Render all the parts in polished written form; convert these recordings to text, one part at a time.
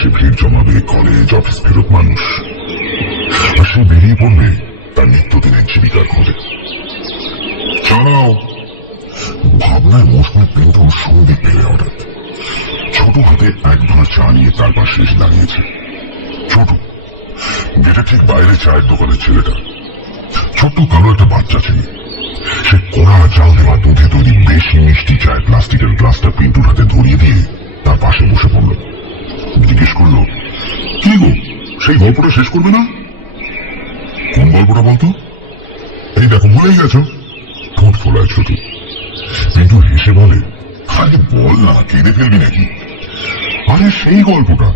এসে ভিড় জমাবে college office ফেরত মানুষ, আর সে বেরিয়ে পড়বে তার নিত্যদিনের জীবিকার খোঁজে। চালাও ভাবনায় মশগুল পিন্টুর সঙ্গে পেলে হঠাৎ ছোট হাতে এক ভাঁড় চা নিয়ে তার পাশে এসে দাঁড়িয়েছে। ছোট গেটের ঠিক বাইরে চায়ের দোকানের ছেলেটা, ছোট্ট কালো একটা বাচ্চা ছেলে। সে কড়া চাল দেওয়া দুধে তৈরি বেশি মিষ্টি চায় প্লাস্টিকের গ্লাসটা পিন্টুর হাতে ধরিয়ে দিয়ে তার পাশে বসে পড়ল। জিজ্ঞেস করল, কি গো সেই গল্পটা শেষ করবে না? কোন গল্পটা বলতো? এই দেখো ভুলেই গেছ। ঠোঁট ফোলায় ছোট। পিন্টু হেসে বলে, আরে বল না, কেঁদে ফেলবি নাকি? আরে সেই গল্পটা,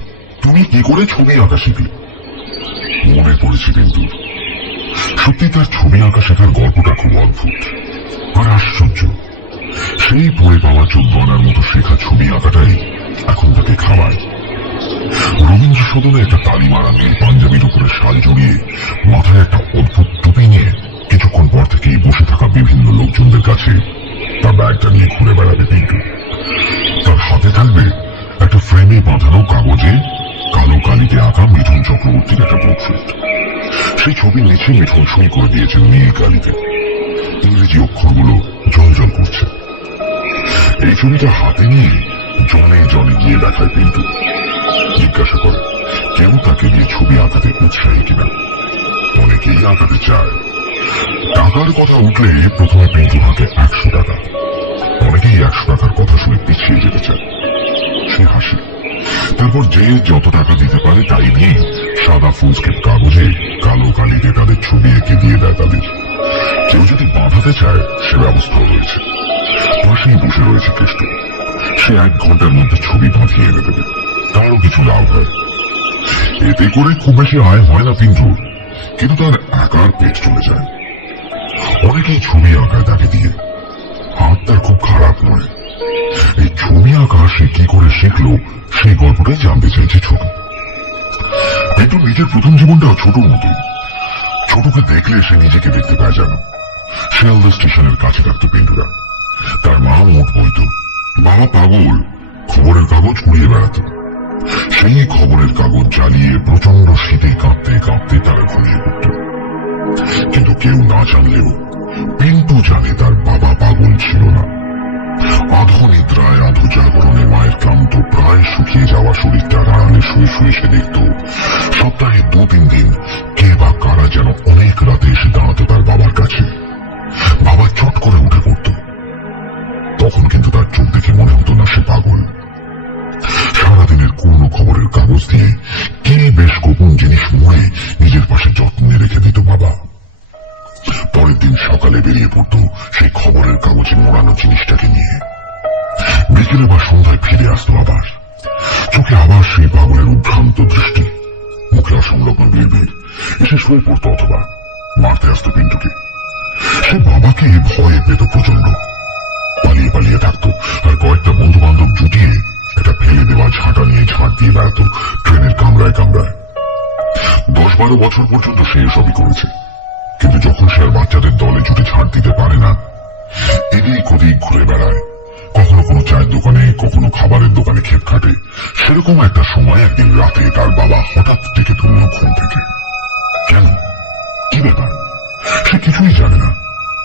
তুমি কি করে ছবি আঁকা শিখলে। মনে পড়েছে পিন্টুর। সত্যি তার ছবি আঁকা শেখার গল্পটা খুব অদ্ভুত আর আশ্চর্য। সেই পড়ে পাওয়া চোখ বনার মতো শেখা ছবি আঁকাটাই এখন তাকে খাওয়ায়। রবীন্দ্র সদনে একটা তালি মারা মেয়ে পাঞ্জাবির উপরে শাল জড়িয়ে মাথায় একটা অদ্ভুত টুপি নিয়ে কিছুক্ষণ পর থেকেই বসে থাকা বিভিন্ন লোকজনদের কাছে তার ব্যাগটা নিয়ে ঘুরে বেড়াবে পিন্টু। তার হাতে থাকবে একটা ফ্রেমে বাঁধানো কাগজে কালো কালিতে আঁকা মিঠুন চক্রবর্তীর একটা পোর্ট্রেট। সেই ছবির নিচে মিঠুন সই করে দিয়েছেন নীল কালিতে। ইংরেজি অক্ষরগুলো জল জল করছে। এই ছবিটা হাতে নিয়ে জলে জলে গিয়ে দেখায় পিন্টু। জিজ্ঞাসা করে কেউ তাকে দিয়ে ছবি আঁকাতে উৎসাহী কিনা। অনেকেই আঁকাতে চায়। টাকার কথা উঠলে প্রথমে পিন্টু হাতে 100 টাকা। অনেকেই 100 টাকার কথা শুনে পিছিয়ে যেতে চায়। সে হাসে। তারপর যে যত টাকা দিতে পারে তাই নিয়ে সাদা ফুলস্কেপ কাগজে কালো কালিতে তাদের ছবি এঁকে দিয়ে দেয় তাদের। কেউ যদি বাঁধাতে চায় সে ব্যবস্থাও রয়েছে। পাশেই বসে রয়েছে কেষ্ট। সে 1 ঘন্টার মধ্যে ছবি বাঁধিয়ে এনে দেবে। তারও কিছু লাভ হয়। এতে করে খুব বেশি আয় হয় না পিন্টুর, কিন্তু তার একার পেট চলে যায়। অনেকেই ছবি আঁকায় তাকে দিয়ে। হাত তার খুব খারাপ নয়। এই ছবি আঁকা সে কি করে শিখলো সেই গল্পটাই জানতে চাইছে ছোট। পিন্টুর নিজের প্রথম জীবনটাও ছোটর মতোই। ছোটকে দেখলে সে নিজেকে দেখতে পায় যেন। শিয়ালদা স্টেশনের কাছে থাকতো পিন্টুরা। তার মা মোট বইত, বাবা পাগল, খবরের কাগজ কুড়িয়ে বেড়াত। সেই খবরের কাগজ জ্বালিয়ে প্রচন্ড শীতে কাঁপতে কাঁপতে তারা ঘুমিয়ে পড়ত। কিন্তু কেউ না জানলেও পিন্টু জানে তার বাবা পাগল ছিল না। আধো নিদ্রায় আধো জাগরণে মায়ের ক্লান্ত প্রায় শুকিয়ে যাওয়া শরীরটা আড়ালে শুয়ে শুয়ে সে দেখত সপ্তাহে 2-3 দিন কে বা কারা যেন অনেক রাতে এসে দাঁড়াতো তার বাবার কাছে। বাবা চট করে উঠে পড়ত। তখন কিন্তু তার চোখ দেখে মনে হতো না সে পাগল। সারাদিনের পূর্ণ খবরের কাগজ দিয়ে কে বেশ গোপন জিনিস মুড়ে নিজের পাশে যত্নে রেখে দিত বাবা। পরের দিন সকালে বেরিয়ে পড়ত সেই খবরের কাগজে মোড়ানো জিনিসটাকে নিয়ে। বিকেলে বা সন্ধ্যায় ফিরে আসতো আবার। চোখে আবার সেই পাগলের উদ্ভ্রান্ত দৃষ্টি, মুখে অসংলগ্ন বিড়বিড়। এসে শুয়ে পড়তো অথবা মারতে আসতো পিন্টুকে। সে বাবাকে ভয়ে পেত প্রচন্ড। পালিয়ে পালিয়ে থাকতো আর কয়েকটা বন্ধু বান্ধব জুটিয়ে একটা ফেলে দেওয়া ঝাঁটা নিয়ে ঝাঁট দিয়ে বেড়াত ট্রেনের কামরায় কামরায়। 10-12 বছর পর্যন্ত সে এসবই করেছে। কিন্তু যখন সে আর বাচ্চাদের দলে জুটে ছাড় দিতে পারে না, এদিক ওদিক ঘুরে বেড়ায়। কখনো কোনো চায়ের দোকানে, কখনো খাবারের দোকানে ক্ষেপ খাটে। সেরকম একটা সময় একদিন রাতে তার বাবা হঠাৎ ডেকে তুলল ঘুম থেকে। কেন, কি ব্যাপার সে কিছুই জানে না।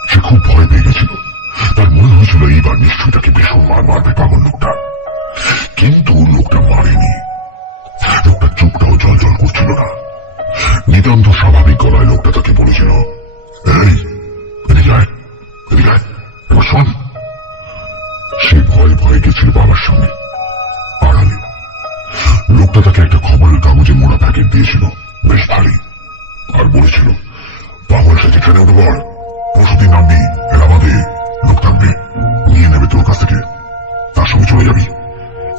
সে খুব ভয় পেয়ে গেছিল। তার মনে হয়েছিল এইবার নিশ্চয়ই তাকে ভীষণ মারবে পাগল লোকটা। কিন্তু লোকটা মারেনি। লোকটা চোখটাও জল জল করছিল না। নিতান্ত স্বাভাবিক গলায় লোকটা তাকে বলেছিল, এই এদিকে আয়, এদিকে আয়, এবার শোন। সে ভয়ে ভয়ে গেছিল বাবার সঙ্গে আড়ালে। লোকটা তাকে একটা খবরের কাগজে মোড়া প্যাকেট দিয়েছিল, বেশ ভারী, আর বলেছিল, পাগল সাথে ট্রেনে উঠে পড়, পরশুদিন নামবি এলাহাবাদে, লোক থাকবে, নিয়ে নেবে তোর কাছ থেকে, তার সঙ্গে চলে যাবি।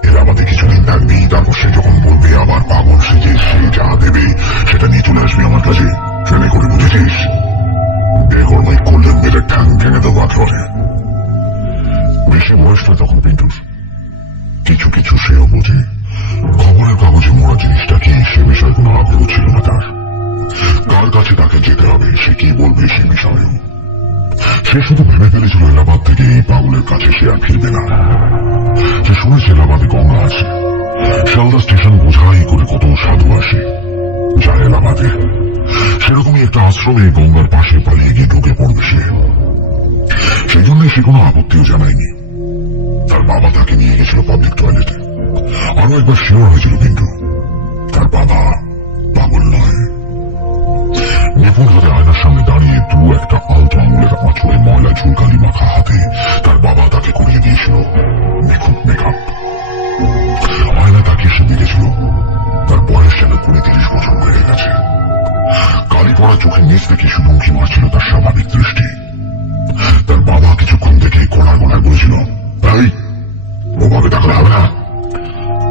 এলাহাবাদে কিছুদিন থাকবি, তারপর সে যখন বলবে আবার পাগল সেজে সে যা দেবে সেটা নিয়ে চলে আসবি আমার কাছে ট্রেনে করে, বুঝেছিস? বেগরমাই করলেন মেয়েদের ঠ্যাং ভেঙে দেবো আথরে। বেশি বয়স নয় তখন পিন্টুর। কিছু কিছু সেও বোঝে। খবরের কাগজে মোড়া জিনিসটা কি সে বিষয়ে কোনো আগ্রহ ছিল না তার। কার কাছে তাকে যেতে হবে, সে কি বলবে সে বিষয়েও। সে শুধু ভেবে ফেলেছিল এলাহাবাদ থেকে এই পাগলের কাছে সে আর ফিরবে না। সে শুনেছে এলাহাবাদে গঙ্গা আছে, শিয়ালদা স্টেশন বোঝাই করে কত সাধু আসে যায় এলাহাবাদে। সেরকমই একটা আশ্রমে গঙ্গার পাশে পালিয়ে গিয়ে ঢুকে পড়বে সে। সেই জন্য সে কোনো আপত্তিও জানায়নি। তার বাবা তাকে নিয়ে গেছিল পাবলিক টয়লেটে। আরো একবার শিওর হয়েছিল কিন্তু তার বাবা পাগল নয়। নিপুণ হাতে আয়নার সামনে দাঁড়িয়ে একটা আলতো আঙুলের আঁচড়ে ময়লা ঝুলকালি মাখা হাতে তার বাবা তাকে করিয়ে দিয়েছিল নিখুঁত মেকআপ। আয়না তাকিয়ে সে দেখেছিল তার বয়স যেন 20-30 বছর হয়ে গেছে। কালি পড়া চোখের নিচ থেকে শুধু উঁকি মারছিল তার স্বাভাবিক দৃষ্টি। তার বাবা কিছুক্ষণ থেকে গলায় গলায় বলেছিল, তাই ওভাবে তাকালে হবে না।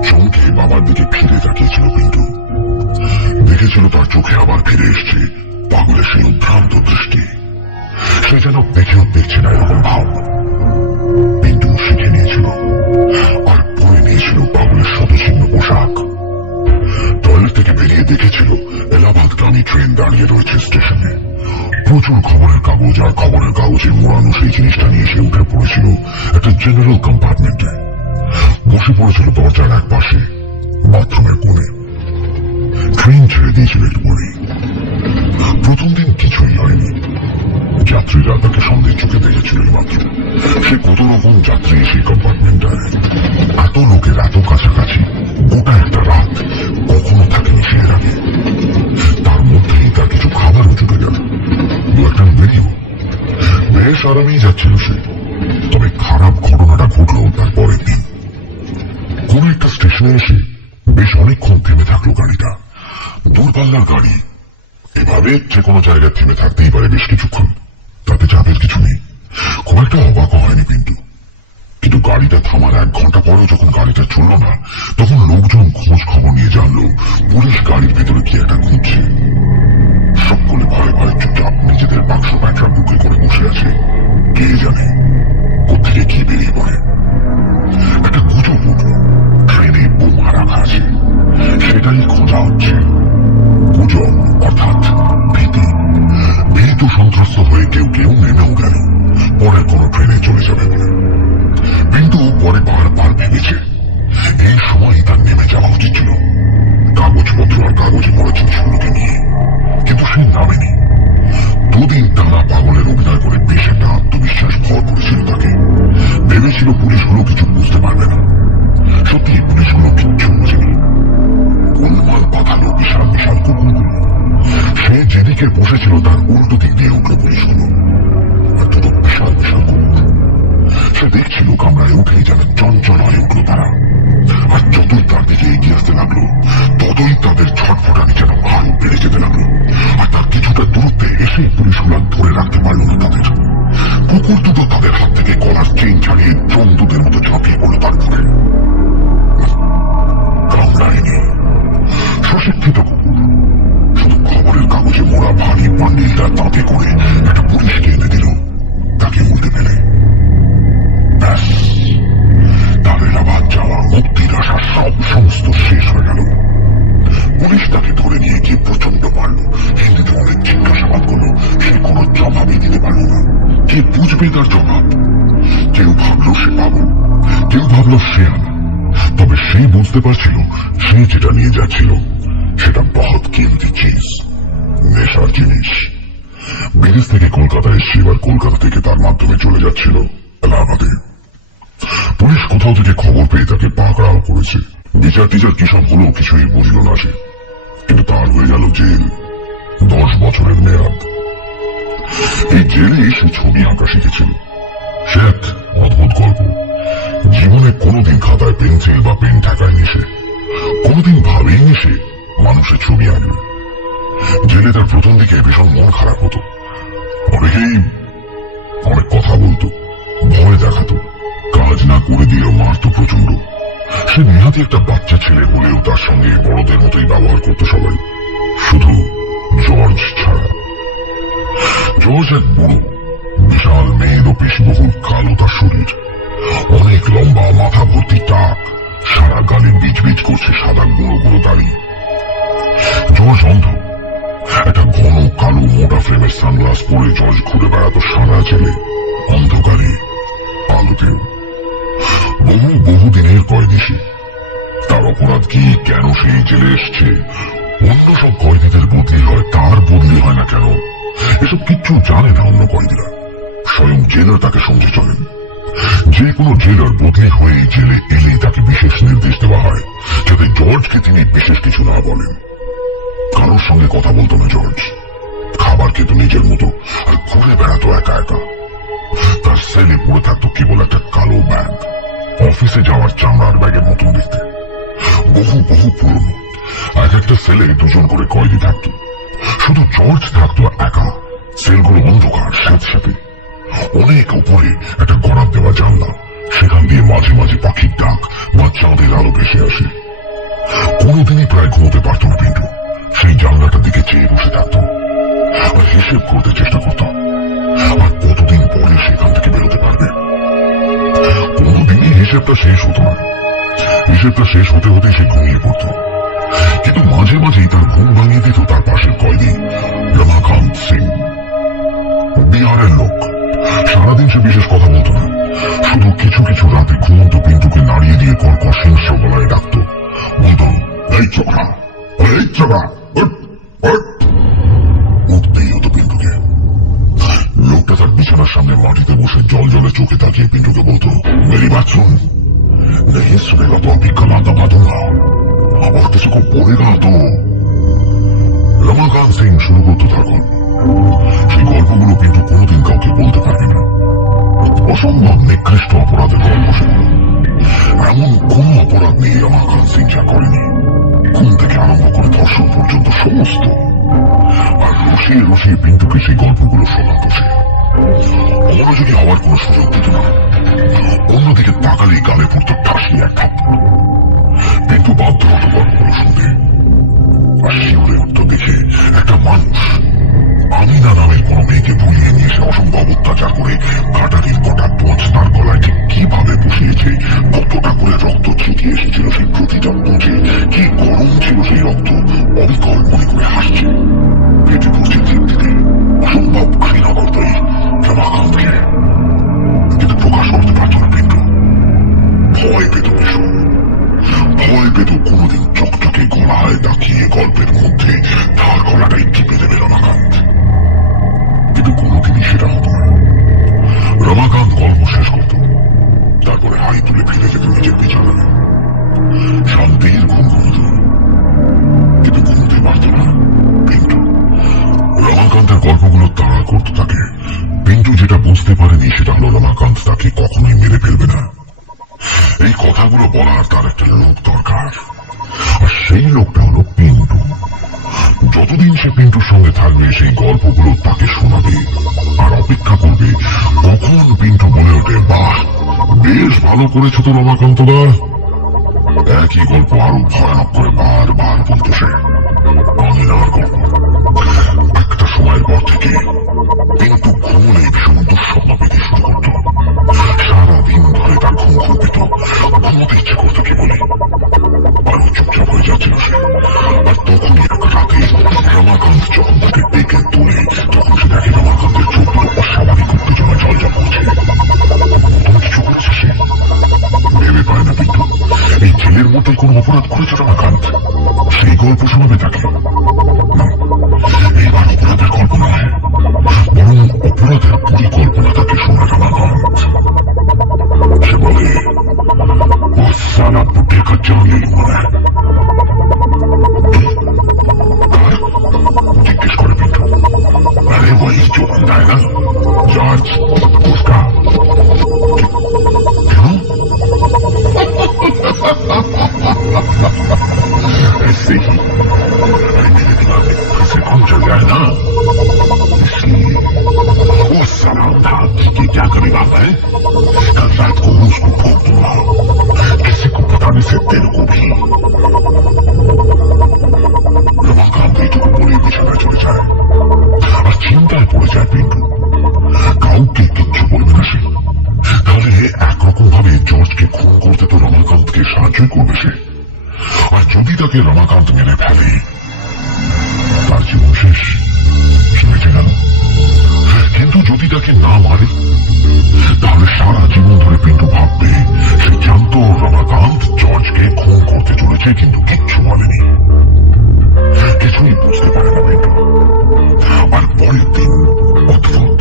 চমকে বাবার দিকে ফিরে তাকিয়েছিল পিন্টু। দেখেছিল তার চোখে আবার ফিরে এসছে পাগলের সেই ভ্রান্ত দৃষ্টি। সে যেন দেখেও দেখছে না এরকম ভাব। পিন্টু শিখে নিয়েছিল আর পরে নিয়েছিল পাগলের শতচিহ্ন পোশাক। টয়লেট থেকে বেরিয়ে দেখেছিল এলাহাবাদগামী ট্রেন দাঁড়িয়ে রয়েছে স্টেশনে। প্রচুর খবরের কাগজ আর খবরের কাগজে মোড়ানো সেই জিনিসটা নিয়ে সে উঠে পড়েছিল একটা জেনারেল কম্পার্টমেন্টে। বসে পড়েছিল দরজার এক পাশে বাথরুমের কোণে। ট্রেন ছেড়ে দিয়েছিল একটু পরেই। প্রথম দিন কিছুই হয়নি। যাত্রীরা তাকে সন্দেহ চোখে দেখেছিল মাত্র। সে কত রকম যাত্রী সেই কম্পার্টমেন্টটায়। এত লোকের এত কাছাকাছি গোটা একটা রাত কখনো থাকেনি সে এর আগে। তার মধ্যেই তার কিছু খাবারও জুটে গেল। দু একটা বেরিয়েও বেশ আরামেই যাচ্ছিল সে। তবে খারাপ ঘটনাটা ঘটল তার পরের দিন। কোন একটা স্টেশনে এসে বেশ অনেকক্ষণ থেমে থাকলো গাড়িটা। দূরপাল্লার গাড়ি এভাবে যে কোনো জায়গায় থেমে থাকতেই পারে বেশ কিছুক্ষণ, তাতে চাপের কিছু নেই। খুব একটা অবাক হয়নি কিন্তু গাড়িটা থামার 1 ঘন্টা পরেও যখন গাড়িটা চলল না, তখন লোকজন খোঁজ খবর নিয়ে জানলো পুলিশ গাড়ির ভেতরে কি একটা খুঁজছে। সকলে ভয়ে ভয়ে চুপচাপ নিজেদের বাক্স প্যাঁটরা বুকে করে বসে আছে। কে জানে কোথেকে কি বেরিয়ে পড়ে। একটা গুজব উঠল ট্রেনে বোমা রাখা আছে, সেটাই খোঁজা হচ্ছে। গুজব অর্থাৎ ভীতি। ভীত সন্ত্রস্ত হয়ে কেউ নেমেও গেল পরের কোন ট্রেনে চলে যাবে বলে। কিন্তু পরে বারবার ভেবেছে এই সময় তার নেমে যাওয়া উচিত ছিল কাগজপত্র আর কাগজে মরা জিনিসগুলোকে নিয়ে। কিন্তু সে নামেনি। 2 দিন টানা পাগলের অভিনয় করে বেশ একটা আত্মবিশ্বাস ভর করেছিল তাকে। ভেবেছিল পুলিশগুলো কিছু বুঝতে পারবে না। সত্যি পুলিশগুলো কিচ্ছু বোঝেনি। গোলমাল পাঠালো বিশাল বিশাল কুকুরগুলো। সে যেদিকে বসেছিল তার উল্টো দিক দিয়ে উঠল পুলিশগুলো আর 2 বিশাল বিশাল কুকুর। সে দেখছিল কামরায় উঠেই যেন চঞ্চল হয়ে উঠল তারা। আর যতই তার দিকে এগিয়ে আসতে লাগলো ততই তাদের ছটফটানি যেন আরো বেড়ে যেতে লাগলো। আর তার কিছুটা দূরত্বে এসে পুলিশগুলো ধরে রাখতে পারল না তাদের। কুকুর দুটো তাদের হাত থেকে গলার চেইন ছাড়িয়ে জন্তুদের মতো ঝাঁপিয়ে পড়ল তার উপরে। কামড়ায়নি। সুশিক্ষিত কুকুর শুধু খবরের কাগজে মোড়া ভারী বান্ডিলটা তাঁতে করে একটা পুলিশকে এনে দিল তাকে উল্টে ফেলে। ব্যাস, তার এলাহাবাদ যাওয়া মুক্তির আশা সব সমস্ত শেষ হয়ে গেল। পুলিশ তাকে ধরে নিয়ে গিয়ে প্রচন্ড মারল। হিন্দিতে অনেক জিজ্ঞাসাবাদ করলো, সে কোনো জবাবই দিতে পারল না। কে বুঝবে তার জবাব? কেউ ভাবলো সে পাগল, কেউ ভাবলো সে আনা। তবে সে বুঝতে পারছিল সে যেটা নিয়ে যাচ্ছিল সেটা বহুত কিমতি চিজ, নেশার জিনিস। বিদেশ থেকে কলকাতায় এসে এবার কলকাতা থেকে তার মাধ্যমে চলে যাচ্ছিল এলাহাবাদে। পুলিশ কোথাও থেকে খবর পেয়ে তাকে পাকড়াও করেছে। বিচার টিচার কি সব হলো কিছুই বুঝল না সে। কিন্তু তার হয়ে গেল জেল, 10 বছরের মেয়াদ। এই জেলে সে ছবি আঁকা শিখেছিল। সে এক অদ্ভুত গল্প। জীবনে কোনোদিন খাতায় পেন্সিল বা পেন ঠেকায়নি সে। কোনোদিন ভাবেইনি সে মানুষের ছবি আঁকবে। জেলে তার প্রথম দিকে ভীষণ মন খারাপ হতো। অনেকেই অনেক কথা বলতো, ভয় দেখাতো, কাজ না করে দিলেও মারতো প্রচন্ড। সে নিহাতি একটা বাচ্চা ছেলে হলেও তার সঙ্গে বড়দের মতোই ব্যবহার করতো সবাই, শুধু জর্জ ছাড়া। জর্জ এক বুড়ো, বিশাল মেয়ের পেশিবহুল, কালো তার শরীর, অনেক লম্বা, মাথা ভর্তি টাক, সারা গালে বিচ বিচ করছে সাদা গুঁড়ো গুঁড়ো দাড়ি। জর্জ অন্ধ। একটা ঘন কালো মোটা ফ্রেমের সানগ্লাস পরে জর্জ ঘুরে বেড়াতো সারা জেলে, অন্ধকারে, আলোতেও। বহুদিনের কয়েদি সে। তার অপরাধ কি, কেন সে জেলে এসছে, অন্য সব কয়েদিদের বদলি হয়, তার বদলি হয় না কেন, এসব কিচ্ছু জানে না অন্য কয়েদিরা। স্বয়ং জেলার তাকে সঙ্গে চলেন। যে কোনো জেলার বদলি হয়ে এই জেলে এলেই তাকে বিশেষ নির্দেশ দেওয়া হয় যাতে জর্জকে তিনি বিশেষ কিছু না বলেন। কারোর সঙ্গে কথা বলতো না জর্জ, খাবার খেত নিজের মতো আর ঘুরে বেড়াতো একা একা। তার সেলে পড়ে থাকতো কেবল একটা কালো ব্যাগ, অফিসে যাওয়ার চামড়ার ব্যাগের মতন দেখতে, বহু বহু পুরনো। এক একটা সেলে দুজন করে কয়েদি থাকতো, শুধু জর্জ থাকতো একা। সেলগুলো অন্ধকার, স্যাঁতস্যাঁতে। অনেক উপরে একটা গড়াত দেওয়া জানলা, সেখান দিয়ে মাঝে মাঝে পাখির ডাক বা চাঁদের আলো ভেসে আসে। কোনোদিনই প্রায় ঘুমোতে পারত না পিন্টু, সেই জানলাটার দিকে চেয়ে বসে থাকত আর হিসেব করতে চেষ্টা করত আর কতদিন পরে সেখান থেকে বেরোতে পারবে। কোনোদিনই হিসেবটা শেষ হতো না, হিসেবটা শেষ হতে হতেই সে ঘুমিয়ে পড়ত। কিন্তু মাঝে মাঝেই তার ঘুম ভাঙিয়ে দিত তার পাশের কয়েদি রমাকান্ত সিং, বিহারের লোক। সারাদিন সে বিশেষ কথা বলতো না, শুধু কিছু কিছু রাতে ঘুমন্ত পিন্টুকে নাড়িয়ে দিয়ে কর্কশ হিংস্র গলায় ডাকত, বলতো, এই ছোকরা, এই ছোকরা, উঠতেই হতো পিন্টুকে। লোকটা তার বিছানার সামনে মাটিতে বসে জল জলে চোখে তাকিয়ে পিন্টুকে বলতো, মেরি বাত শুন, नहीं सुनेगा तो अभी कला दबा दूंगा और किसी को बोलेगा तो। রমাকান্ত সিং শুরু করতো তার গল্প। সেই গল্পগুলো পিন্টু কোনোদিন কাউকে বলতে পারবে না। অসম্ভব নিকৃষ্ট অপরাধের গল্প সেগুলো। এমন কোন অপরাধ নেই রমাকান্ত সিং যা করেনি, খুন থেকে আরম্ভ করে ধর্ষণ পর্যন্ত সমস্ত। আর রসিয়ে রসিয়ে পিন্টুকে সেই গল্পগুলো শোনাতো সে। অমনোযোগী হওয়ার কোন সুযোগ দিত না, অন্যদিকে তাকালেই গালে পড়তো ঠাসিয়ে এক থাপ্পড়। পিন্টু বাধ্য হতো গল্পগুলো শুনতে, আর শিউরে উঠত দেখে একটা মানুষ আমিনা নামের কোন মেয়েকে ভুলিয়ে নিয়ে সে অসম্ভব অত্যাচার করে কাটারির কটা পোঁচ তার গলায় ঠিক কিভাবে বসিয়েছে, কতটা করে রক্ত ছিটিয়ে এসেছিল সেই প্রতিটা পোঁচে, কি গরম ছিল সেই রক্ত, অবিকল মনে করে হাসছে। পেটে পড়ছে তৃপ্তিতে, অসম্ভব ঘৃণা করত এই রমাকান্তকে, কিন্তু প্রকাশ করতে পারত না পিন্টু। ভয় পেত ভীষণ, ভয় পেত কোনোদিন চকচকে গলায় ডাকিয়ে গল্পের মধ্যে তার গলাটাই টিপে দেবে রমাকান্ত। কিন্তু কোনোদিনই সেটা হতো না। রমাকান্ত গল্প শেষ করত, তারপরে হাই তুলে ফিরে যেত নিজের বিছানায়। শান্তির ঘুম ঘুমত, কিন্তু ঘুমতে পারত না পিন্টু। রমাকান্তের গল্পগুলো তাড়া করত তাকে। পিন্টু যেটা বুঝতে পারেনি সেটা হলো রমাকান্ত তাকে কখনোই মেরে ফেলবে না। এই কথাগুলো বলার তার একটা লোক দরকার, আর সেই লোকটা হলো পিন্টু। যতদিন সে পিন্টুর সঙ্গে থাকবে সেই গল্পগুলো তাকে শোনাবে আর অপেক্ষা করবে কখন পিন্টু বলে ওঠে, বাহ, বেশ ভালো করেছো তো রমাকান্তদা। একই গল্প আরো ভয়ানক করে বারবার বলতো সে, আমিনার গল্প। একটা সময়ের পর থেকে পিন্টু ঘুমলে ভীষণ দুঃস্বপ্ন পেতে শুরু করত। সারাদিন ধরে তার ঘুম ঘুম পেত, ঘুমোতে ইচ্ছে করতো কি বলে। আরো চুপচাপ হয়ে যাচ্ছিল সে। আর তখনই এক রাতে রমাকান্ত যখন তাকে ডেকে তোলে, তখন সে দেখে রমাকান্তের চোখ দুটো অস্বাভাবিক উত্তেজনায় জলজল করছে। নতুন কিছু করছে সে, ভেবে পায় না পিন্টু এই জেলের মধ্যে কোনো অপরাধ করেছে রমাকান্ত। সেই গল্প শোনাবে তাকে। না, এইবার অপরাধের গল্প নয়, বরং অপরাধের পরিকল্পনা তাকে শোনায় রমাকান্ত। সে বলে, ও সালা বুদ্ধে কা জান লে লুঙ্গা। জিজ্ঞেস করে পিন্টু, আরে वही जो बंदा है ना जॉर्ज, उसका। क्यों? ऐसे ही मेरे दिमाग में से कौन चल जाए ना, इसलिए वो साला था कि क्या करेगा मैं, कल रात को उसको ठोक दूंगा, किसी को बताने से तेरे को भी। রমাকান্ত এইটুকু বলে বিছানায় চলে যায় আর চিন্তায় পড়ে যায় পিন্টু। কাউকে কিচ্ছু বলবে না সে, তাহলে একরকম ভাবে জর্জকে খুন করতে তো রমাকান্তকে সাহায্যই করবে সে। আর যদি তাকে রমাকান্ত মেরে ফেলে, তার জীবন শেষ, সে বেঁচে গেল। কিন্তু যদি তাকে না মারে, তাহলে সারা জীবন ধরে পিন্টু ভাববে সে জানতো রমাকান্ত জর্জকে খুন করতে হয়েছে কিন্তু কিচ্ছু বলেনি। কিছুই বুঝতে পারে না বিন্টু। আর পরের দিন অদ্ভুত,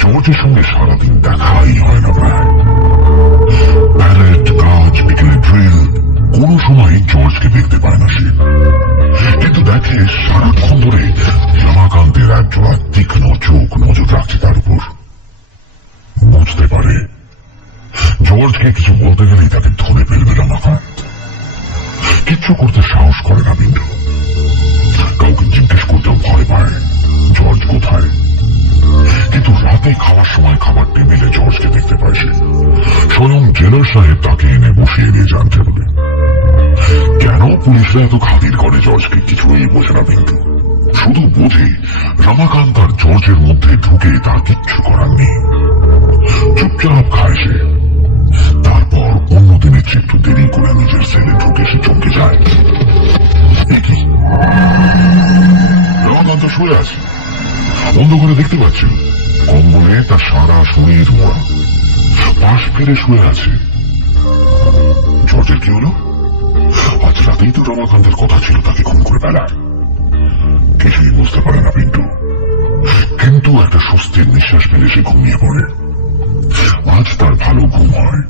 জর্জের সঙ্গে সারাদিন দেখাই হয় না প্রায়। প্যারেড, কাজ, বিকেলে ড্রিল, কোনো সময় জর্জকে দেখতে পায় না সে। কিন্তু দেখে সারাক্ষণ ধরে রমাকান্তের একজোড়া তীক্ষ্ণ চোখ নজর রাখছে তার উপর। বুঝতে পারে জর্জকে কিছু বলতে গেলেই তাকে ধরে ফেলবে রমাকান্ত। কিচ্ছু করতে সাহস করে না বিন্দু। কাউকে জিজ্ঞেস করতেও ভয় পায় জর্জ কোথায়। কিন্তু রাতে খাওয়ার সময় খাবার টেবিলে জর্জকে দেখতে পায় সে। স্বয়ং জেলার সাহেব তাকে এনে বসিয়ে দিয়ে জানতে হবে। কেন পুলিশরা এত খাতির করে জর্জকে কিছুই বোঝে না বিন্দু। শুধু বোঝে রমাকান্ত আর জর্জের মধ্যে ঢুকে তার কিচ্ছু করার নেই। চুপচাপ খায় সে। তারপর অন্যদিনের চেয়ে একটু দেরি করে নিজের সেলে ঢুকে সে চমকে যায়। রমাকান্ত শুয়ে আছে, বন্ধ করে দেখতে পাচ্ছি কম্বলে তার সারা শরীর মোড়া, পাশ ফেরে শুয়ে আছে। জর্জের কি হলো? আজ রাতেই তো রমাকান্তের কথা ছিল তাকে খুন করে ফেলার। কিছুই বুঝতে পারে না পিন্টু, কিন্তু একটা স্বস্তির নিঃশ্বাস ফেলে সে ঘুমিয়ে পড়ে। আজ তার ভালো ঘুম হয়।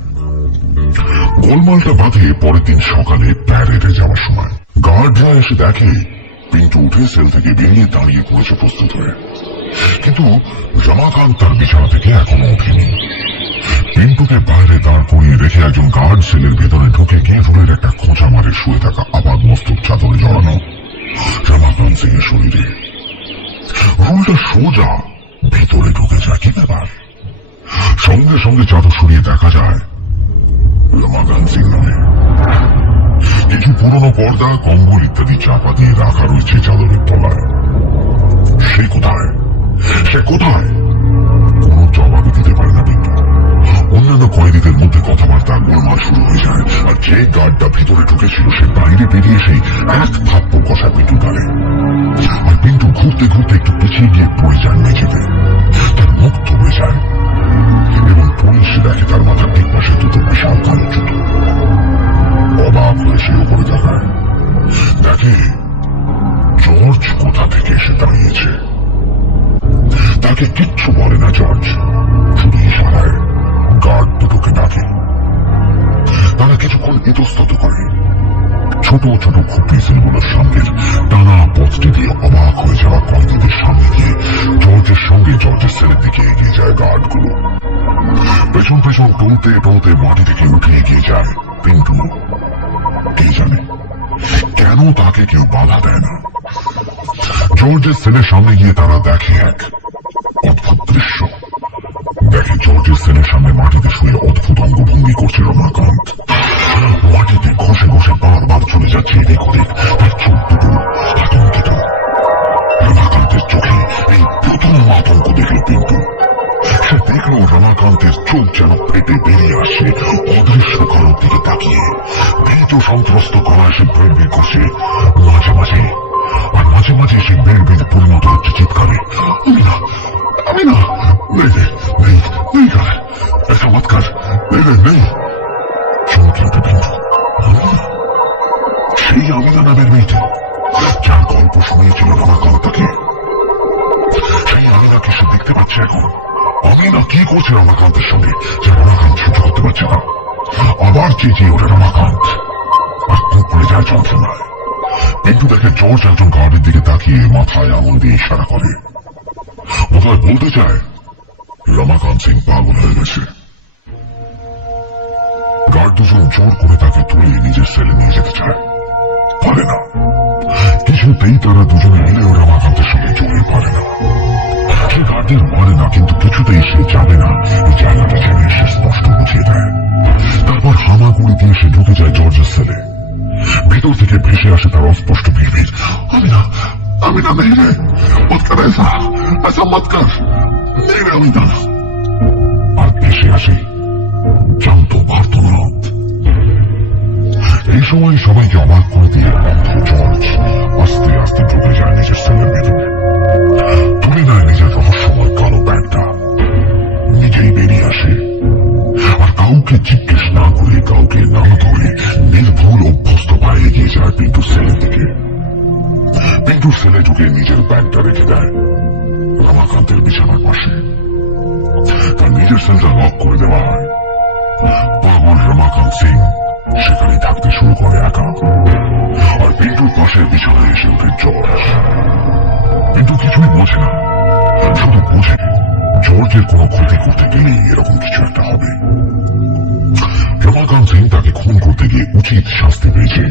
গোলমালটা বাঁধে পরের দিন সকালে প্যারেডে যাওয়ার সময়। গার্ডরা এসে দেখে পিন্টু উঠে সেল থেকে বেরিয়ে দাঁড়িয়ে পড়েছে প্রস্তুত হয়ে। কিন্তু রমাকান্ত তার বিছানা থেকে এখনো ওঠেনি। পিন্টুকে বাইরে দাঁড় করিয়ে রেখে একজন গার্ড সেলের ভেতরে ঢুকে গিয়ে রুলের একটা খোঁচা মারে শুয়ে থাকা আপাদ মস্তক চাদরে জড়ানো রমাকান্ত সিং এর শরীরে। রুলটা সোজা ভেতরে ঢুকে যায়। কি ব্যাপার? সঙ্গে সঙ্গে চাদর সরিয়ে দেখা যায় রমাকান্ত সিং নয়। কিছু পুরনো পর্দা, কম্বল ইত্যাদি চাপা দিয়ে রাখা রয়েছে চাদরের তলায়। সে কোথায়? সে কোথায়? কোনো জবাবই দিতে পারে না পিন্টু। অন্যান্য কয়েদিদের মধ্যে কথাবার্তা গোলমাল শুরু হয়ে যায়। আর যে গার্ডটা ভিতরে ঢুকেছিল সে বাইরে বেরিয়ে এসে এক থাপ্পড় কষা পিন্টু গালে। আর পিন্টু ঘুরতে ঘুরতে একটু পিছিয়ে গিয়ে পড়ে যায় মেঝেতে। তার মুখ ধরে যায় এবং পুলিশ দেখে তার মাথার ঠিক পাশে দুটো বিশাল কালো জুতো। অবাক হয়ে সে উপরে তাকায়, দেখে জর্জ কোথা থেকে এসে দাঁড়িয়েছে। তাকে কিচ্ছু বলে না জর্জ, শুধু ইশারায় গার্ড দুটোকে ডাকে। তারা কিছুক্ষণ ইতস্তত করে। ছোট ছোট খুপি সেলগুলোর সামনের টানা পথটি দিয়ে অবাক হয়ে যাওয়া কয়েদিদের সামনে গিয়ে জর্জের সঙ্গে জর্জের সেলের দিকে এগিয়ে যায় গার্ডগুলো। পেছন পেছন টলতে টলতে মাটি থেকে উঠে এগিয়ে যায় পিন্টু। কে জানে কেন তাকে কেউ বাধা দেয় না। জর্জের সেলের সামনে গিয়ে তারা দেখে এক অদ্ভুত দৃশ্য। দেখে জর্জের সেলের সামনে মাটিতে শুয়ে অদ্ভুত অঙ্গভঙ্গি করছে রমাকান্ত। মাটিতে ঘষে ঘষে বারবার চলে যাচ্ছে এদিক ওদিক। তার চোখ দুটো আতঙ্কিত। রমাকান্তের চোখে এই প্রথম আতঙ্ক দেখল পিন্টু। সে দেখল রমাকান্তের চোখ যেন পেটে বেরিয়ে আসছে অদৃশ্য কারোর দিকে তাকিয়ে। ভীত সন্ত্রস্ত গলায় সে বের করছে মাঝে মাঝে। আর মাঝে মাঝে সে বের পরিণত হচ্ছে চিৎকারে, আমি না, আমি না, নেই নেই নেই গায়ে, ऐसा मत कर, নেই। চমকে উঠে পিন্টু। সেই আমিনা নামের মেয়েটি যার গল্প শুনিয়েছিল রমাকান্ত তাকে। সেই আমিনাকে সে দেখতে পাচ্ছে এখন। আমিনা কি করছে রমাকান্তের সঙ্গে যে রমাকান্ত সহ্য করতে পারছে না। আবার চেঁচিয়ে ওঠে রমাকান্ত আর খুব পড়ে যায় যন্ত্রণায়। পিন্টু দেখে জর্জ একজন গার্ডের দিকে তাকিয়ে মাথায় আঙুল দিয়ে ইশারা করে। বোধহয় বলতে চায় রমাকান্ত সিং পাগল হয়ে গেছে। গার্ড দুজন জোর করে তাকে তুলে নিজের সেলে নিয়ে যেতে চায়, পারে না। কিছুতেই তারা দুজনে মিলেও রমাকান্তের সঙ্গে জড়িয়ে পারে না। সে গার্ডদের মারে না, কিন্তু কিছুতেই সে যাবে না এই জায়গাটা জেনে সে স্পষ্ট বুঝিয়ে দেয়। তারপর হামাগুড়ি দিয়ে সে ঢুকে যায় জর্জের সেলে। ভেতর থেকে ভেসে আসে তার অস্পষ্ট ভিড়, আমি না, আমি না, নেই রে, মত কর, ऐसा मत कर, নেই রে, আমি না। আর ভেসে আসে জানত ভারতনাথ। এই সময় সবাইকে অবাক করে দিয়ে অন্ধ জর্জ আস্তে আস্তে ঢুকে যায় নিজের সেলের ভেতরে। তুলে নেয় নিজের রহস্যময় কালো ব্যাগটা, নিজেই বেরিয়ে আসে। আর কাউকে জিজ্ঞেস না করে, কাউকে না ধরে নির্ভুল অভ্যস্ত ঢুকে নিজের ব্যাগটা রেখে দেয় রমাকান্তের বিছানার পাশে। তার নিজের সেলটা লক করে দেওয়া হয়। পাগল রমাকান্ত সিং সেখানেই থাকতে শুরু করে একা। আর পিন্টুর পাশের বিছানায় এসে ওঠে জর্জ। পিন্টু কিছুই বোঝে না, শুধু বোঝে জর্জের কোনো ক্ষতি করতে গেলেই এরকম কিছু একটা হবে। রমাকান্ত সিং তাকে খুন করতে গিয়ে উচিত শাস্তি পেয়েছে।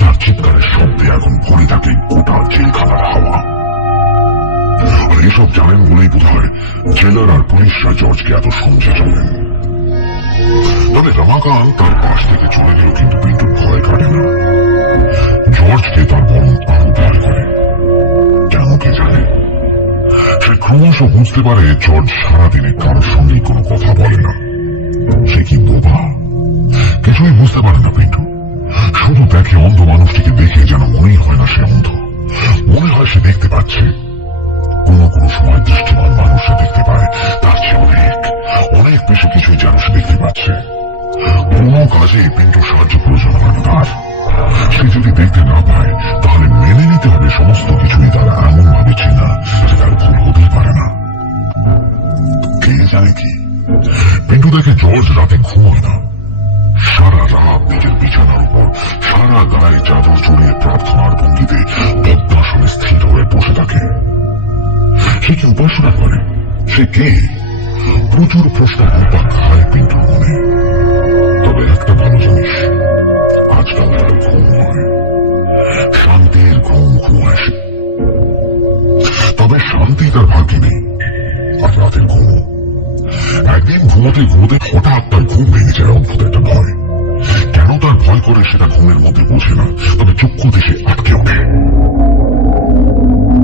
তার চিৎকারের শব্দে এখন ভরে থাকে গোটা জেলখানার হাওয়া। আর এসব জানেন বলেই বোধ হয় জেলার আর পুলিশরা জর্জকে এত সহজে জানেন। তবে রমাকান্ত তার পাশ থেকে চলে গেল, কিন্তু পিন্টুর ভয় কাটে না। জর্জকে তার বরং আরো ভয় করে। কেন কে জানে? সে ক্রমশ বুঝতে পারে জর্জ সারাদিনে কারোর সঙ্গে কোনো কথা বলে না। সে কি বোবা? কিছুই বুঝতে পারে না পিন্টু। শুধু দেখে অন্ধ মানুষটিকে দেখে যেন মনেই হয় না সে অন্ধ, মনে হয় সে দেখতে পাচ্ছে। কোনো কোনো সময় দৃষ্টিমান মানুষরা দেখতে পায় তার চেয়ে অনেক অনেক বেশি কিছুই যেন সে দেখতে পাচ্ছে। কোনো কাজে পিন্টু সাহায্য প্রয়োজন হয় না তার। সে যদি দেখতে না পায় তাহলে মেনে নিতে হবে সমস্ত কিছুই তারা এমন ভাবে চেনা যে তার ভুল হতেই পারে না। কে জানে কি পিন্টু দেখে জর্জ রাতে ঘুমোয় না। সারা রাত নিজের বিছানার উপর সারা গায়ে চাদর জড়িয়ে প্রার্থনার ভঙ্গিতে পদ্মাসনে স্থির হয়ে বসে থাকে। সে কি উপাসনা করে? সে কে? প্রচুর প্রশ্ন ঘুরপাক খায় পিন্টুর মনে। তবে একটা ভালো জিনিস, আজকাল তার ঘুম হয়, শান্তির ঘুম আসে। তবে শান্তি তার ভাগ্যে নেই, আর রাতের ঘুম। একদিন ঘুমোতে ঘুমোতে হঠাৎ তার ঘুম ভেঙে যায় অদ্ভুত একটা ভয়। কেন তার ভয় করে সেটা ঘুমের মধ্যে বোঝে না, তবে চক্ষু দেশে আটকে ওঠে।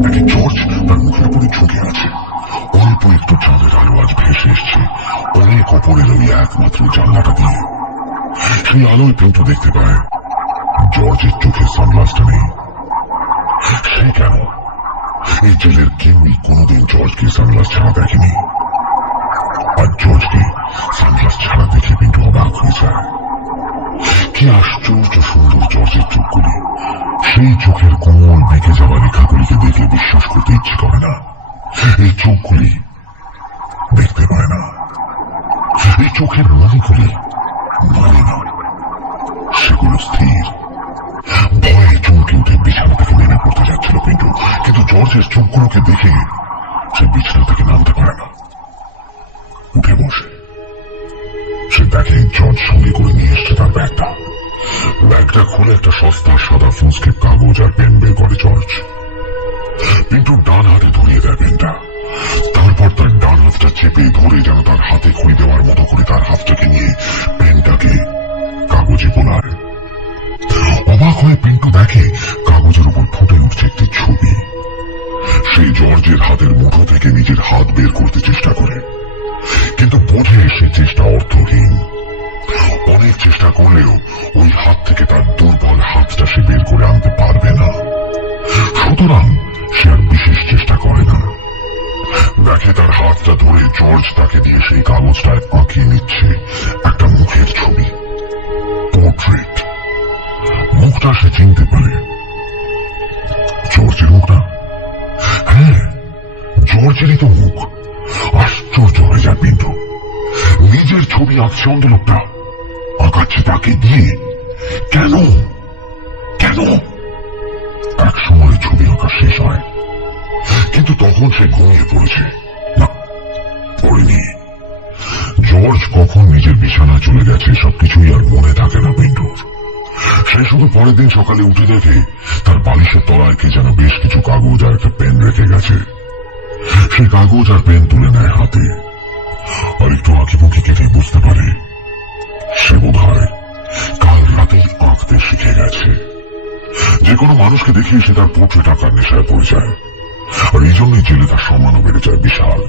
দেখে জর্জ তার মুখের উপরে ঝুঁকে আছে। অল্প একটু চাঁদের আলো আজ ভেসে এসছে অনেক ওপরের ওই একমাত্র জানলাটা দিয়ে। সেই আলোয় পিন্টু দেখতে পায় জর্জের চোখে সানগ্লাসটা নেই। সে কেন? এই জেলের কেউই কোনোদিন জর্জকে সানগ্লাস ছাড়া দেখেনি। আর জর্জকে সানগ্লাস ছাড়া দেখে পিন্টু অবাক হয়ে যায়। কি আশ্চর্য সুন্দর জর্জের চোখগুলি! সেই চোখের কোমল বেঁকে যাওয়া রেখাগুলিকে দেখে বিশ্বাস করতে ইচ্ছে করে না এই চোখগুলি দেখতে পায় না। এই চোখের মনিগুলি নড়ে না, সেগুলো স্থির। ভয়ে চমকে উঠে বিছানা থেকে নেমে পড়তে যাচ্ছিল পিন্টু, কিন্তু জর্জের চোখগুলোকে দেখে সে বিছানা থেকে নামতে পারে না। উঠে বসে সে দেখে জর্জ সঙ্গে করে নিয়ে এসছে তার ব্যাগটা। ব্যাগটা খুলে একটা সস্তা সাদা ফুসকে কাগজ আর পেন বের করে জর্জ। পিন্টুর ডান হাতে ধরিয়ে দেয় পেনটা। তারপর তার ডান হাতটা চেপে ধরে যেন তার হাতে খড়ি দেওয়ার মতো করে তার হাতটাকে নিয়ে পেনটাকে কাগজে বোলায়। অবাক হয়ে পিন্টু দেখে কাগজের উপর ফুটে উঠছে একটি ছবি। সেই জর্জের হাতের মুঠো থেকে নিজের হাত বের করতে চেষ্টা করে, কিন্তু বোঝে সে চেষ্টা অর্থহীন। অনেক চেষ্টা করলেও ওই হাত থেকে তার দুর্বল হাতটা সে বের করে আনতে পারবে না। সুতরাং সে আর বিশেষ চেষ্টা করে না। দেখে তার হাতটা ধরে জর্জ তাকে দিয়ে সেই কাগজটায় আঁকিয়ে নিচ্ছে একটা মুখের ছবি, পোর্ট্রেট। মুখটা সে চিনতে পারে। জর্জের মুখ না? হ্যাঁ, জর্জেরই তো মুখ। আশ্চর্য হয়ে যায় পিন্টু। নিজের ছবি আঁকছে অন্ধ লোকটা, আঁকাচ্ছে তাকে দিয়ে। কেন কেন? এক সময় ছবি আঁকা শেষ হয়, কিন্তু তখন সে ঘুমিয়ে পড়েছে। না, পড়েনি। জর্জ কখন নিজের বিছানায় চলে গেছে সবকিছুই আর মনে থাকে না পিন্টুর। সে শুধু পরের দিন সকালে উঠে দেখে তার বালিশের তলায় কে যেন বেশ কিছু কাগজ আর একটা পেন রেখে গেছে। সে কাগজ আর পেন তুলে নেয় হাতে, আর একটু আঁকিবুকি কেটে বুঝতে পারে সে বোধ হয় কাল রাতেই আঁকতে শিখে গেছে। যে কোনো মানুষকে দেখিয়ে সে তার পোর্ট্রেট আঁকার নেশায় পড়ে যায়, আর এই জন্যই জেলে তার সম্মানও বেড়ে যায় বিশাল।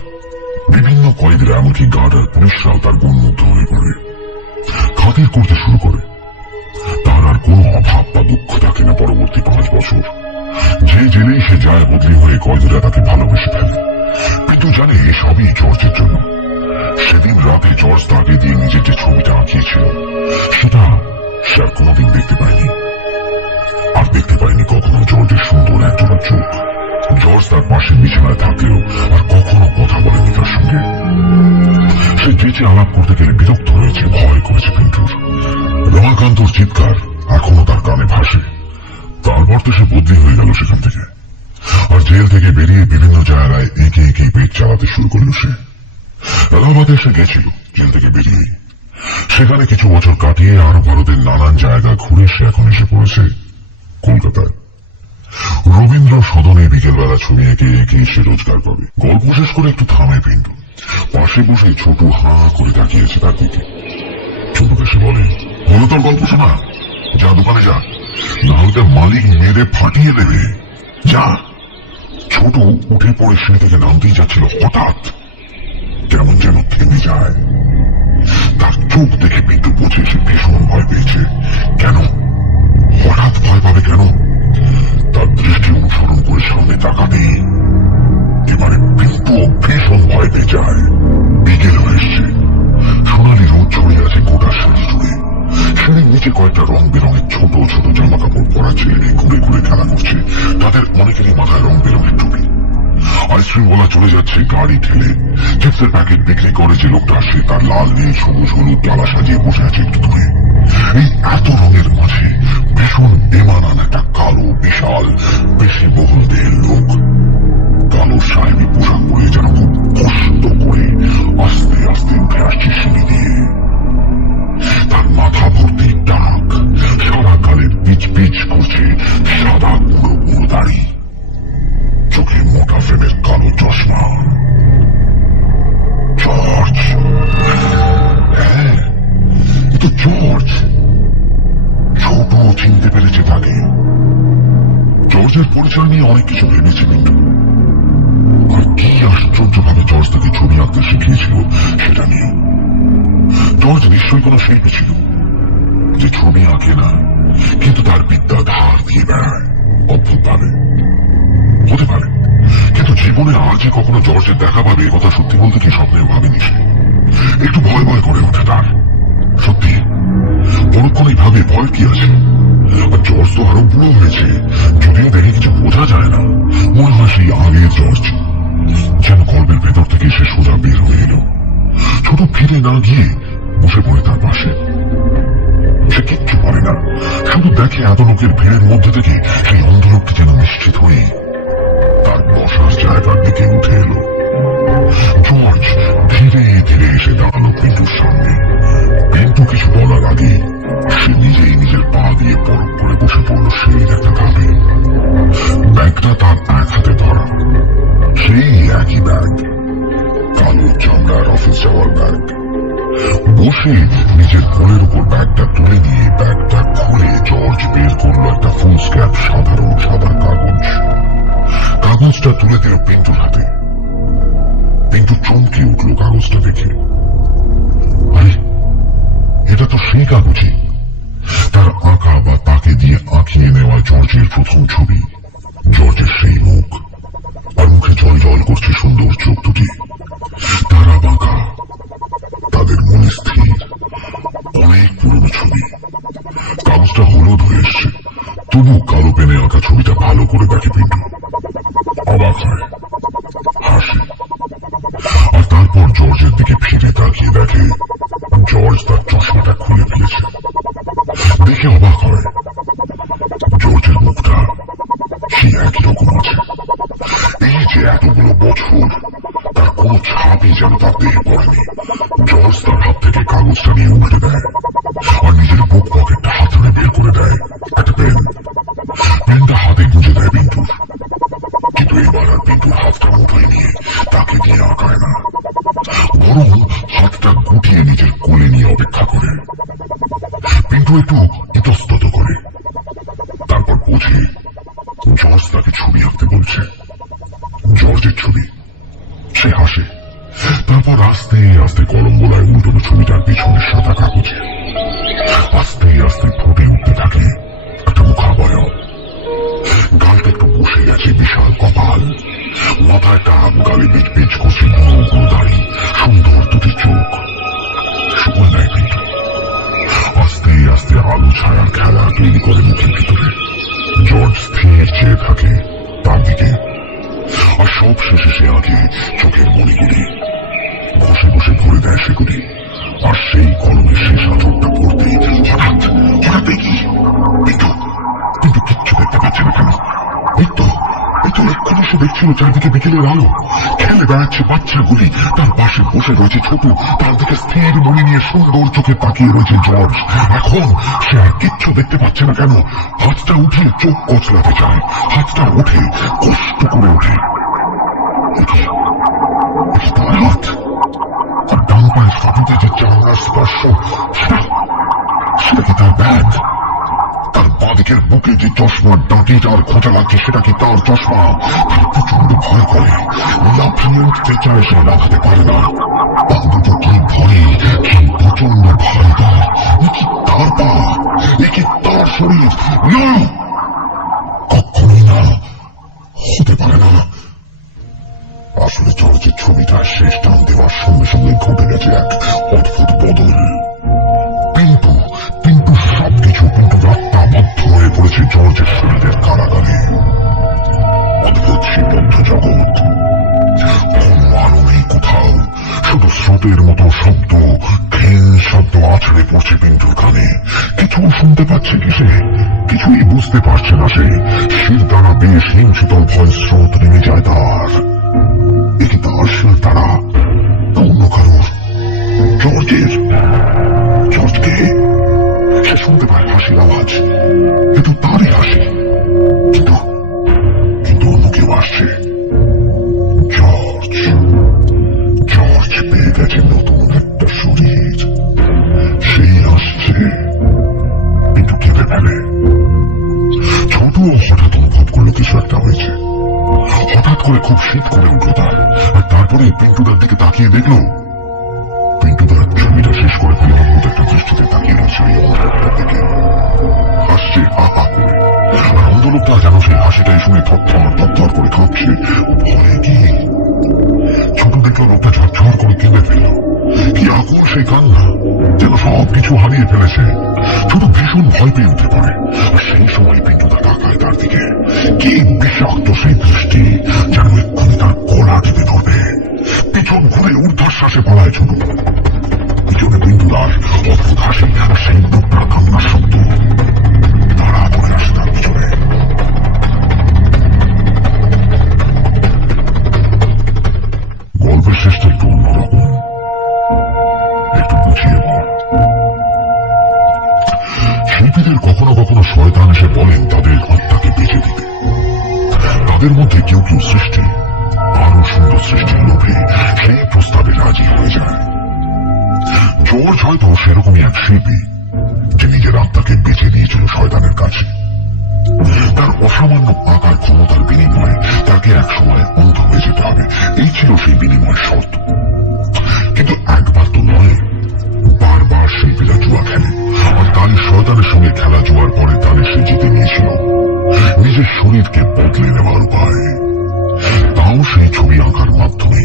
বিভিন্ন কয়েদিরা এমনকি গার্ড আর পুলিশরাও তার গুণমুগ্ধ হয়ে পড়ে, খাতির করতে শুরু করে। তার আর কোনো অভাব বা দুঃখ থাকে না পরবর্তী 5 বছর। যে জেলেই সে যায় বদলি হয়ে কয়েদিরা তাকে ভালোবেসে ফেলে। কিন্তু জানে সবই জর্জের জন্য। সেদিন রাতে জর্জ তাকে দিয়ে নিজের যে ছবিটা আঁকিয়েছিল সেটা সে আর কোনোদিন দেখতে পায়নি। আর দেখতে পায়নি কখনো জর্জের সুন্দর একজোড়া চোখ। জর্জ তার পাশে বিছানায় থাকলেও আর কখনো কথা বলেনি তার সঙ্গে। সে যেচে আলাপ করতে গেলে বিরক্ত হয়েছে, ভয় করেছে পিন্টুর। রমাকান্তর চিৎকার এখনো তার কানে ভাসে। তারপর তো সে বদলি হয়ে গেল সেখান থেকে, আর জেল থেকে বেরিয়ে বিভিন্ন জায়গায় এঁকে এঁকে পেট চালাতে শুরু করল সে। এলাহাবাদে সে গেছিল জেল থেকে বেরিয়েই। সেখানে কিছু বছর কাটিয়ে আরো ভারতের নানান জায়গা ঘুরে সে এখন এসে পড়েছে কলকাতায়। রবীন্দ্র সদনে বিকেলবেলা ছবি এঁকে এঁকে সে রোজগার পাবে। গল্প শেষ করে একটু থামে পিন্টু। পাশে বসে ছোট হাঁ করে তাকিয়েছে তার দিকে। ছোটকে সে বলে, হলো তোর গল্প শোনা? যা দোকানে যা, না হলে মালিক মেরে ফাটিয়ে দেবে। যা। ছোট উঠে পড়ে সিঁড়ি থেকে নামতেই যাচ্ছিল, হঠাৎ কেমন যেন থেমে যায়। তার চোখ দেখে পিন্টু বুঝে সে ভীষণ ভয় পেয়েছে। কেন হঠাৎ ভয় পাবে কেন? তার দৃষ্টি অনুসরণ করে সামনে তাকাতেই এবারে পিন্টু ভীষণ ভয় পেয়ে যায়। বিকেল হয়ে এসছে, সোনালি রোদ ছড়িয়ে আছে গোটা সিঁড়ি জুড়ে। সিঁড়ির নিচে কয়েকটা রং বেরঙের ছোট ছোট জামা কাপড় পরা ছেলেরা ঘুরে ঘুরে খেলা করছে। তাদের অনেকেরই মাথায় রং বেরঙের টুপি। আইসক্রিমওয়ালা চলে যাচ্ছে গাড়ি ঠেলে। চিপসের প্যাকেট বিক্রি করে যে লোকটা, সে তার লাল নীল সবুজ হলুদ ডালা সাজিয়ে বসে আছে একটু দূরে। এই এত রঙের মাঝে ভীষণ বেমানান একটা কালো বিশাল বেশি বহুল দেহের লোক, কালো সাহেবী পোশাক পরে যেন খুব কষ্ট করে আস্তে আস্তে উঠে আসছে সিঁড়ি দিয়ে। তার মাথা ভর্তি টাক, সারা গালে পিচ পিচ করছে সাদা গুঁড়ো গুঁড়ো দাড়ি, চোখে মোটা ফ্রেমের কালো চশমা। জর্জ। হ্যাঁ, এ তো জর্জ। ছোট চিনতে পেরেছে তাকে। জর্জের পরিচয় নিয়ে অনেক কিছু ভেবেছে কিন্তু, আর কি আশ্চর্য ভাবে জর্জ তাকে ছবি আঁকতে শিখিয়েছিল সেটা নিয়ে। জর্জ নিশ্চয়ই কোনো শিল্পী ছিল যে ছবি আঁকে না, কিন্তু তার বিদ্যা ধার দিয়ে বেড়ায় অদ্ভুত ভাবে। হতে পারে, কিন্তু জীবনে আর যে কখনো জর্জের দেখা পাবে কথা সত্যি বলতে কি স্বপ্নেও ভাবেনি সে। একটু ভয় ভয় করে ওঠে তার। সত্যি পরক্ষণে ভাবে ভয় কি আছে। আর জর্জ তো আরো বুড়ো হয়েছে, যদিও দেখে কিছু বোঝা যায় না। মনে হয় সেই আগের জর্জ, যেন গল্পের ভেতর থেকে সে সোজা বের হয়ে এলো। ছোট ফিরে না গিয়ে বসে পড়ে তার পাশে। সে কিচ্ছু পারে না, শুধু দেখে এত লোকের ভিড়ের মধ্যে থেকে সেই অন্ধলোকটি যেন নিশ্চিত হয়ে তার বসার জায়গার দিকে উঠে এলো। জর্জ ধীরে ধীরে এসে দাঁড়ালো পিন্টুর সামনে। পিন্টু কিছু বলার আগে সে নিজেই নিজের পা দিয়ে পরক করে বসে পড়ল সিঁড়ির একটা ধাপে। ব্যাগটা তার এক হাতে ধরা, সেই একই ব্যাগ, কালো চামড়ার অফিস যাওয়ার ব্যাগ। বসে নিজের কোলের উপর ব্যাগটা তুলে নিয়ে ব্যাগটা খুলে জর্জ বের করলো একটা ফুল স্ক্যাপ সাধারণ সাদা কাগজ। কাগজটা তুলে দিল পিন্টুর হাতে। পিন্টু চমকে উঠল কাগজটা দেখে। আরে, এটা তো সেই কাগজই, তার আঁকা বা তাকে দিয়ে আঁকিয়ে নেওয়া জর্জের প্রথম ছবি। জর্জের সেই মুখ, আর মুখে জল জল করছে সুন্দর চোখ দুটি। তারা বাঁকা, তাদের মনে স্থির। অনেক পুরনো ছবি। কাগজটা হলুদ হয়ে এসছে, তবু কালো পেনে আঁকা ছবিটা ভালো করে দেখে পিন্টু। অবাক হয়, হাসে, আর তারপর জর্জের দিকে ফিরে তাকিয়ে দেখে জর্জ তার চশমাটা খুলে ফেলেছে। দেখে অবাক হয়, জর্জের মুখটা সেই একই রকম আছে। এই যে এতগুলো বছর তার কোনো ছাপই যেন তার দেহে পড়েনি। জর্জ তার হাত থেকে কাগজটা নিয়ে উল্টে দেয়, আর নিজের বুক পকেটটা হাতুড়ে বের করে দেয় একটা পেন। পেনটা হাতে গুঁজে দেয় পিন্টুর, কিন্তু এবার আর পিন্টুর হাতটা মুঠোয় নিয়ে তাকে দিয়ে আঁকায় না, বরং হাতটা গুটিয়ে নিজের কোলে নিয়ে অপেক্ষা করে। পিন্টু একটু ইতস্তত করে, তারপর বোঝে জর্জ তাকে ছবি আঁকতে বলছে। জর্জের ছবি। সে হাসে, তারপর আস্তে আস্তে কলম বোলায় উল্টোনো ছবিটার পিছনের সাদা কাগজে। আস্তে আস্তে ফুটে উঠতে থাকে একটা মুখাবয়ব। গালটা একটু বসে গেছে, বিশাল কপাল, মাথায় টাক, গালে বিচ বিচ করছে গুঁড়ো গুঁড়ো দাড়ি, সুন্দর দুটি চোখ। সময় নেয় পিন্টু। আস্তে আস্তে আলো ছায়ার খেলা তৈরি করে মুখের ভিতরে। জর্জ স্থির চেয়ে থাকে তার দিকে। আর সব শেষে সে আঁকে চোখের মণিগুলি, ঘষে ঘষে ভরে দেয় সেগুলি। আর সেই কলমের শেষ আঁচড়টা পড়তেই হঠাৎ হঠাৎ দেখি পিন্টু কিন্তু কিচ্ছু দেখতে পাচ্ছে না কেন? এই তো এক্ষুনি সে দেখছিল চারদিকে বিকেলের আলো, খেলে বেড়াচ্ছে বাচ্চাগুলি, তার পাশে বসে রয়েছে ছোট, তার দিকে স্থির মনে নিয়ে সুন্দর চোখে তাকিয়ে রয়েছে জর্জ। এখন সে আর কিচ্ছু দেখতে পাচ্ছে না কেন? হাতটা উঠে চোখ কচলাতে চায়, হাতটা উঠে কষ্ট করে ওঠে। তার হাত আর ডান পায়ের ফাঁপিতে যে চামড়ার স্পর্শ, সেটা কি তার ব্যাগ? তার বাঁদিকের বুকে যে চশমার ডাঁটিটা আর খোঁচা লাগছে, সেটা কি তার চশমা? তার প্রচন্ড ভয় করে, লাফিয়ে উঠতে চায়, সে লাফাতে পারে না। পা দুটো কি ভয়ে, কি প্রচন্ড ভয় তার। এ কি তার পা, এ কি তার শরীর? না, কখনোই না, হতে পারে না। আসলে জর্জের ছবিটা শেষ টান দেওয়ার সঙ্গে সঙ্গে ঘটে গেছে এক অদ্ভুত বদল। পিন্টু সবকিছু, পিন্টুর আত্মা বদ্ধ হয়ে পড়েছে জর্জের শরীরের কারাগারে। অদ্ভুত সে বদ্ধ জগৎ, কোন আলো নেই কোথাও, শুধু স্রোতের মতো শব্দ, ক্ষীণ শব্দ আছড়ে পড়ছে পিন্টুর কানে। কিছু শুনতে পাচ্ছে কি সে? কিছুই বুঝতে পারছে না সে। শির দ্বারা বেশ হিমশীতল ভয় স্রোত নেমে যায় তার। একে তার শির দ্বারা অন্য কারোর? জর্জকে সে শুনতে পায় হাসির আওয়াজ, কিন্তু তারই হাসি, কিন্তু অন্য কেউ আসছে। জর্জ পেয়ে গেছে নতুন একটা শরীর, সেই আসছে। কিন্তু কেঁদে ফেলে। ছোটও হঠাৎ অনুভব করলো কিছু একটা হয়েছে। হঠাৎ করে খুব শীত করে উঠল তার, আর তারপরে পিন্টুদার দিকে তাকিয়ে দেখলো পিন্টুদার ছবিটা শেষ করে ফেলে অদ্ভুত একটা দৃষ্টিতে তাকিয়ে রয়েছে ওই অন্ধলোকটার দিকে। হাসছে হা হা করে, আর অন্ধলোকটা যেন সেই হাসিটাই শুনে থরথর করে কাঁপছে ভয়ে। কি ছোট দেখলো লোকটা ঝরঝর করে কেঁদে ফেললো। কি আকুল সেই কান্না, যেন সবকিছু হারিয়ে ফেলেছে। ছোট ভীষণ ভয় পেয়ে উঠে পড়ে, আর সেই সময় পিন্টুদা তাকায় তার দিকে। কি বিষাক্ত সেই দৃষ্টি, যেন এক্ষুনি তার গলা টিপে ধরবে। পিছন ঘুরে ঊর্ধ্বশ্বাসে পালায় ছোট। পিছনে পিন্টুদার অদ্ভুত হাসি আর সেই লোকটার কান্নার শব্দ। তারা পড়ে আসে তার পিছনে। গল্পের শেষটা একটু অন্যরকম, একটু বুঝিয়ে বল। শিল্পীদের কখনো কখনো শয়তান এসে বলেন তাদের আত্মাকে বেঁচে দিতে। তাদের মধ্যে কেউ কেউ সৃষ্টি, আরো সুন্দর সৃষ্টির লোভে সেই প্রস্তাবে রাজি হয়ে যায়। জর্জ হয়তো সেরকমই এক শিল্পী, যে নিজের আত্মাকে বেঁচে দিয়েছিল শয়তানের কাছে। তার অসামান্য আঁকার ক্ষমতার বিনিময়ে তাকে একসময় অন্ধ হয়ে যেতে হবে, এই ছিল সেই বিনিময়ের শর্ত। কিন্তু একবার তো নয়, বারবার শিল্পীরা জুয়া খেলে, আর তারই শয়তানের সঙ্গে খেলা জুয়ার পরে তারে সে জিতে নিয়েছিল নিজের শরীরকে বদলে নেওয়ার উপায়, তাও সেই ছবি আঁকার মাধ্যমে।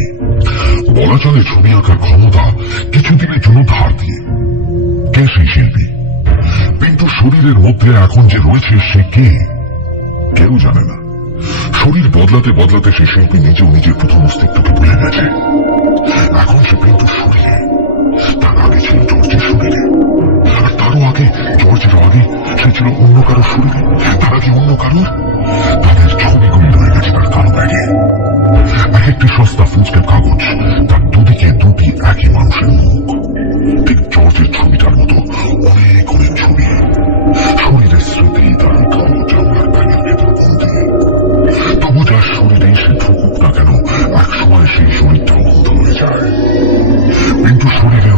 বলা চলে ছবি আঁকার ক্ষমতা কিছুদিনের জন্য ধার দিয়ে। কে সেই শিল্পী? পিন্টুর শরীরের মধ্যে এখন যে রয়েছে সে কে? কেউ জানে না। শরীর বদলাতে বদলাতে সে শিল্পী নিজেও নিজের প্রথম অস্তিত্বকে ভুলে গেছে। এখন সে পিন্টুর শরীরে, তার আগে ছিল জর্জের শরীরে, আর তারও আগে, জর্জের আগে সে ছিল অন্য কারোর শরীরে, তার আগে অন্য কারোর। তাদের ছবিগুলি রয়ে গেছে তার কালো ব্যাগে। এক একটি সস্তা ফুলস্কেপ কাগজ, তার দুদিকে দুটি একই মানুষের মুখ। ঠিক জর্জের ছবিটার মতো অনেক অনেক ছবি, শরীরের স্মৃতি তার কালো চামড়ার ব্যাগের ভেতর বন্দী। তবু যার শরীরেই সে ঢুকুক না কেন, এক সময় সেই শরীরটা অন্ধ হয়ে যায়। কিন্তু শরীরে